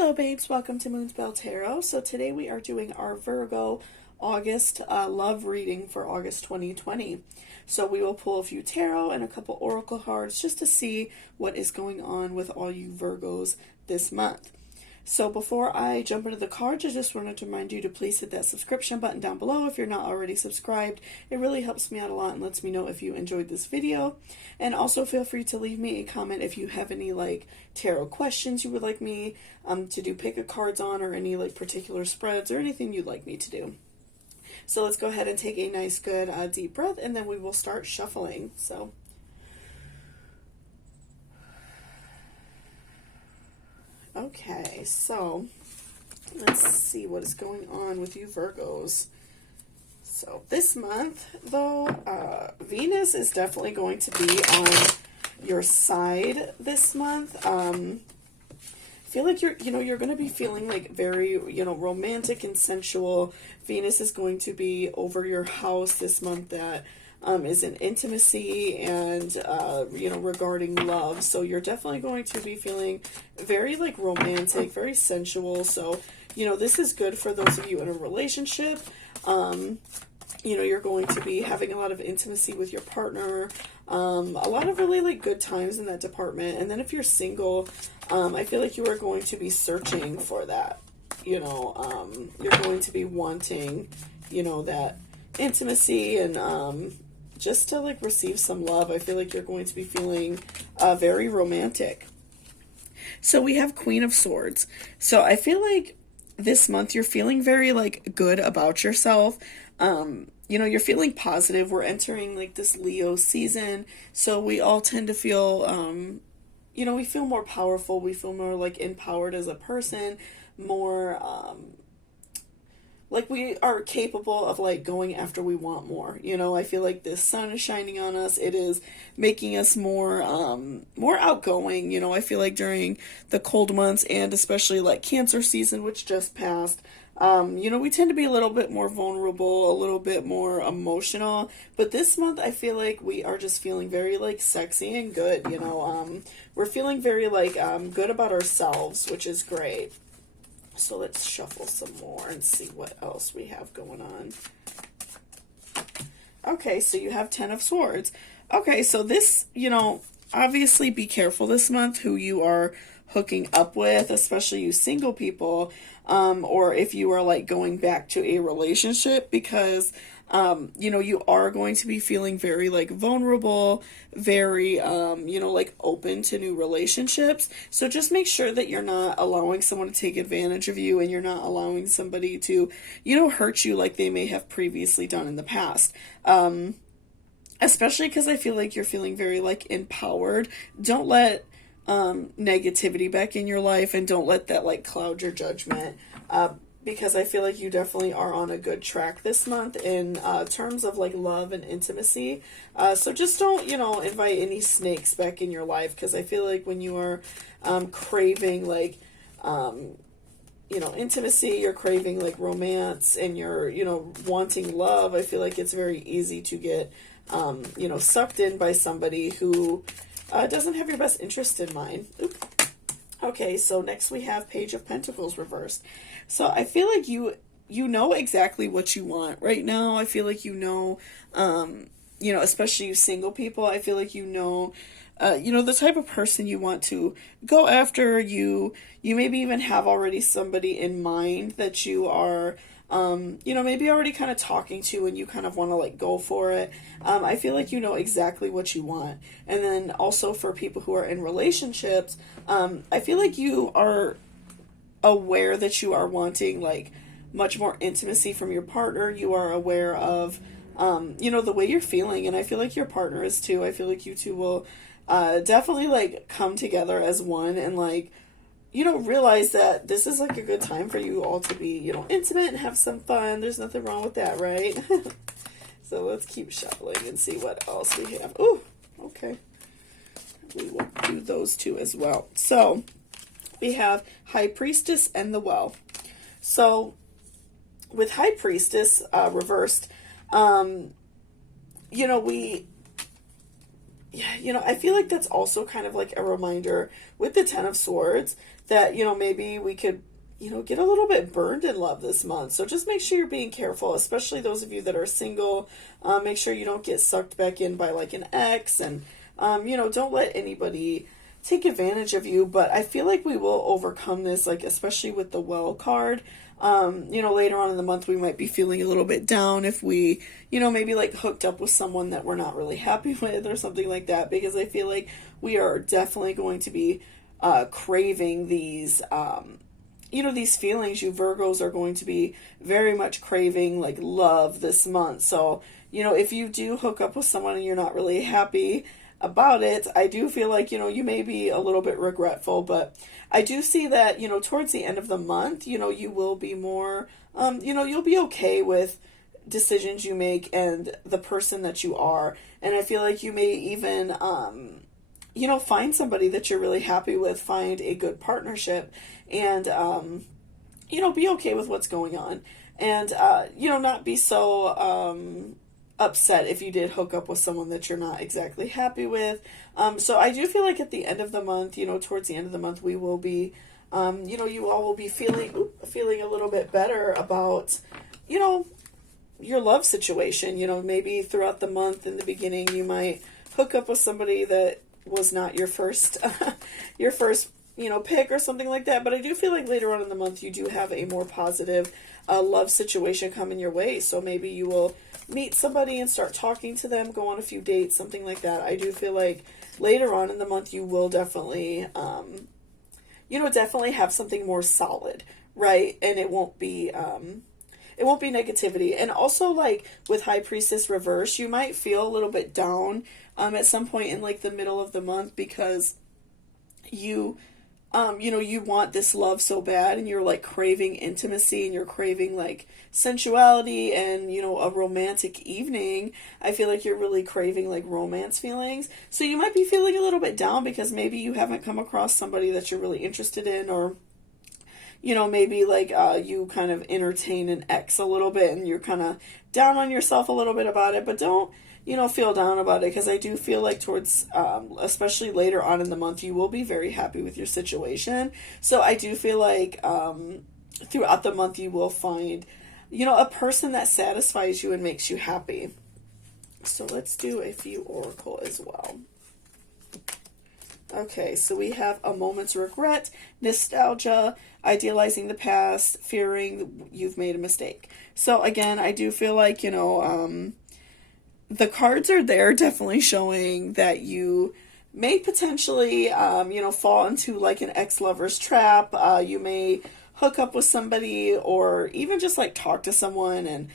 Hello babes, welcome to Moonspell Tarot. So today we are doing our Virgo August love reading for August 2020. So we will pull a few tarot and a couple oracle cards just to see what is going on with all you Virgos this month. So before I jump into the cards, I just wanted to remind you to please hit that subscription button down below if you're not already subscribed. It really helps me out a lot and lets me know if you enjoyed this video. And also feel free to leave me a comment if you have any tarot questions you would like me to do pick a cards on, or any particular spreads or anything you'd like me to do. So let's go ahead and take a nice good deep breath, and then we will start shuffling. So okay, so let's see what is going on with you Virgos. So this month, though, Venus is definitely going to be on your side this month. I feel like you're going to be feeling very, romantic and sensual. Venus is going to be over your house this month that is in intimacy and, regarding love. So you're definitely going to be feeling very, romantic, very sensual. So, this is good for those of you in a relationship. You're going to be having a lot of intimacy with your partner. A lot of really, good times in that department. And then if you're single, I feel like you are going to be searching for that. You're going to be wanting, that intimacy and, just to receive some love. I feel like you're going to be feeling very romantic. So we have Queen of Swords. So I feel like this month you're feeling very good about yourself. You're feeling positive. We're entering this Leo season, so we all tend to feel we feel more powerful. We feel more empowered as a person, more we are capable of going after we want more. I feel like the sun is shining on us. It is making us more outgoing. I feel like during the cold months, and especially Cancer season, which just passed, we tend to be a little bit more vulnerable, a little bit more emotional. But this month, I feel like we are just feeling very sexy and good. We're feeling very good about ourselves, which is great. So let's shuffle some more and see what else we have going on. Okay, so you have 10 of Swords. Okay, so this, obviously be careful this month who you are hooking up with, especially you single people, or if you are going back to a relationship, because you are going to be feeling very vulnerable, very open to new relationships. So just make sure that you're not allowing someone to take advantage of you, and you're not allowing somebody to hurt you like they may have previously done in the past. Especially because I feel like you're feeling very empowered. Don't let negativity back in your life, and don't let that cloud your judgment, because I feel like you definitely are on a good track this month in terms of love and intimacy. So just don't invite any snakes back in your life, because I feel like when you are craving intimacy, you're craving romance, and you're wanting love, I feel like it's very easy to get sucked in by somebody who doesn't have your best interest in mind. Oop. Okay, so next we have Page of Pentacles reversed. So I feel like you know exactly what you want right now. I feel like especially you single people, I feel like the type of person you want to go after. You maybe even have already somebody in mind that you are maybe already kind of talking to, and you kind of want to go for it. I feel like you know exactly what you want. And then also for people who are in relationships, I feel like you are aware that you are wanting much more intimacy from your partner. You are aware of the way you're feeling, and I feel like your partner is too. I feel like you two will definitely come together as one, and realize that this is a good time for you all to be, intimate and have some fun. There's nothing wrong with that, right? So let's keep shuffling and see what else we have. Ooh, okay. We will do those two as well. So we have High Priestess and the Well. So with High Priestess reversed, I feel like that's also kind of a reminder with the Ten of Swords that, maybe we could, get a little bit burned in love this month. So just make sure you're being careful, especially those of you that are single. Make sure you don't get sucked back in by like an ex, and, don't let anybody take advantage of you. But I feel like we will overcome this, like, especially with the Well card. Later on in the month, we might be feeling a little bit down if we, maybe like hooked up with someone that we're not really happy with or something like that, because I feel like we are definitely going to be craving these, these feelings. You Virgos are going to be very much craving like love this month. So, if you do hook up with someone and you're not really happy about it, I do feel like, you may be a little bit regretful, but I do see that, towards the end of the month, you will be more, you'll be okay with decisions you make and the person that you are. And I feel like you may even, find somebody that you're really happy with, find a good partnership, and, be okay with what's going on. And, not be so, upset if you did hook up with someone that you're not exactly happy with. So I do feel like at the end of the month, towards the end of the month, we will be, you all will be feeling a little bit better about, your love situation. Maybe throughout the month in the beginning, you might hook up with somebody that was not your first, pick or something like that. But I do feel like later on in the month, you do have a more positive love situation coming your way. So maybe you will meet somebody and start talking to them, go on a few dates, something like that. I do feel like later on in the month, you will definitely, definitely have something more solid, right? And it won't be negativity. And also, like, with High Priestess reverse, you might feel a little bit down, at some point in, like, the middle of the month, because you want this love so bad, and you're like craving intimacy, and you're craving like sensuality and, a romantic evening. I feel like you're really craving like romance feelings. So you might be feeling a little bit down because maybe you haven't come across somebody that you're really interested in, or, maybe like you kind of entertain an ex a little bit and you're kind of down on yourself a little bit about it. But don't, feel down about it, because I do feel like towards, especially later on in the month, you will be very happy with your situation. So I do feel like throughout the month, you will find, a person that satisfies you and makes you happy. So let's do a few oracle as well. Okay, so we have a moment's regret, nostalgia, idealizing the past, fearing you've made a mistake. So again, I do feel like, the cards are there definitely showing that you may potentially, fall into like an ex-lover's trap. You may hook up with somebody, or even just like talk to someone and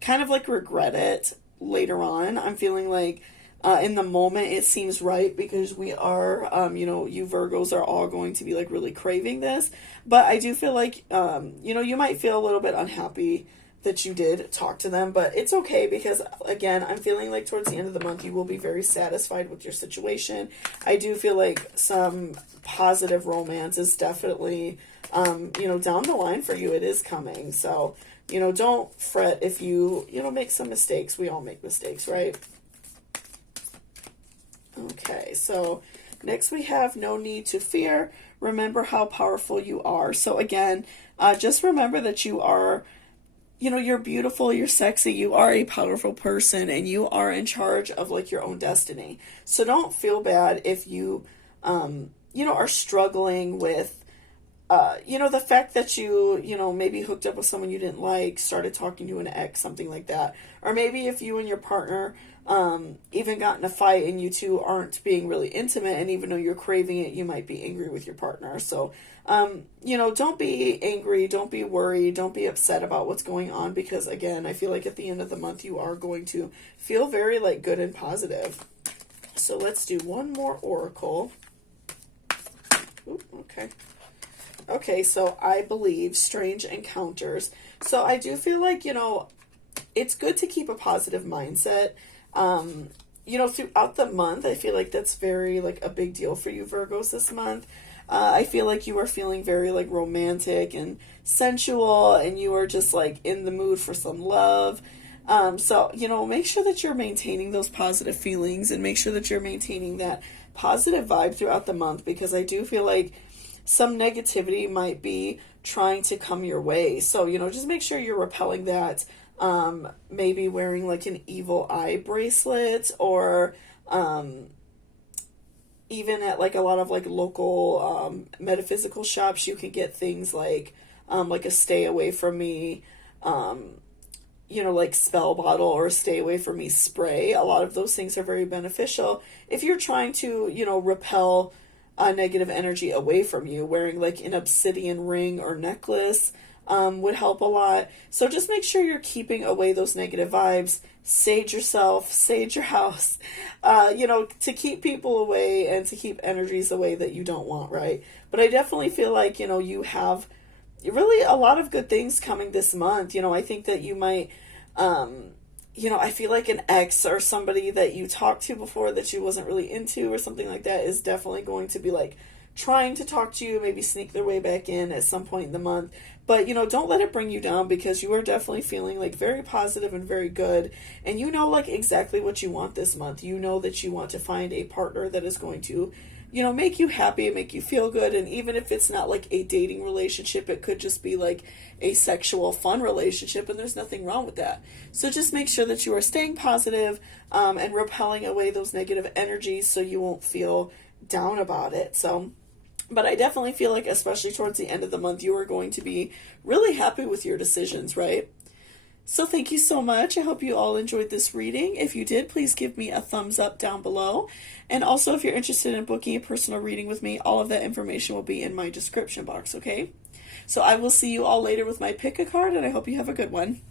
kind of like regret it later on. I'm feeling like in the moment it seems right, because we are, you Virgos are all going to be like really craving this. But I do feel like, you might feel a little bit unhappy that you did talk to them, but it's okay, because again, I'm feeling like towards the end of the month, you will be very satisfied with your situation. I do feel like some positive romance is definitely, down the line for you. It is coming. So, don't fret if you, make some mistakes. We all make mistakes, right? Okay, so next we have no need to fear. Remember how powerful you are. So again, just remember that you are, you're beautiful, you're sexy, you are a powerful person, and you are in charge of like your own destiny. So don't feel bad if you, are struggling with, the fact that you, maybe hooked up with someone you didn't like, started talking to an ex, something like that. Or maybe if you and your partner, even got in a fight and you two aren't being really intimate, and even though you're craving it, you might be angry with your partner. So, don't be angry, don't be worried, don't be upset about what's going on, because again, I feel like at the end of the month, you are going to feel very like good and positive. So let's do one more oracle. Ooh, okay. Okay, so I believe strange encounters. So I do feel like, it's good to keep a positive mindset. Throughout the month, I feel like that's very like a big deal for you Virgos this month. I feel like you are feeling very like romantic and sensual, and you are just like in the mood for some love. So, make sure that you're maintaining those positive feelings, and make sure that you're maintaining that positive vibe throughout the month, because I do feel like, some negativity might be trying to come your way. So, just make sure you're repelling that. Maybe wearing like an evil eye bracelet, or even at like a lot of like local metaphysical shops, you can get things like a stay away from me, like spell bottle, or stay away from me spray. A lot of those things are very beneficial if you're trying to, repel negative energy away from you. Wearing like an obsidian ring or necklace would help a lot. So just make sure you're keeping away those negative vibes. Sage yourself, sage your house, to keep people away and to keep energies away that you don't want, right? But I definitely feel like, you have really a lot of good things coming this month. I think that you might, I feel like an ex or somebody that you talked to before that you wasn't really into or something like that is definitely going to be like trying to talk to you, maybe sneak their way back in at some point in the month. But, don't let it bring you down, because you are definitely feeling like very positive and very good. And like exactly what you want this month. You know that you want to find a partner that is going to, make you happy and make you feel good. And even if it's not like a dating relationship, it could just be like a sexual fun relationship, and there's nothing wrong with that. So just make sure that you are staying positive, and repelling away those negative energies so you won't feel down about it. But I definitely feel like, especially towards the end of the month, you are going to be really happy with your decisions, right? So thank you so much. I hope you all enjoyed this reading. If you did, please give me a thumbs up down below. And also, if you're interested in booking a personal reading with me, all of that information will be in my description box, okay? So I will see you all later with my pick a card, and I hope you have a good one.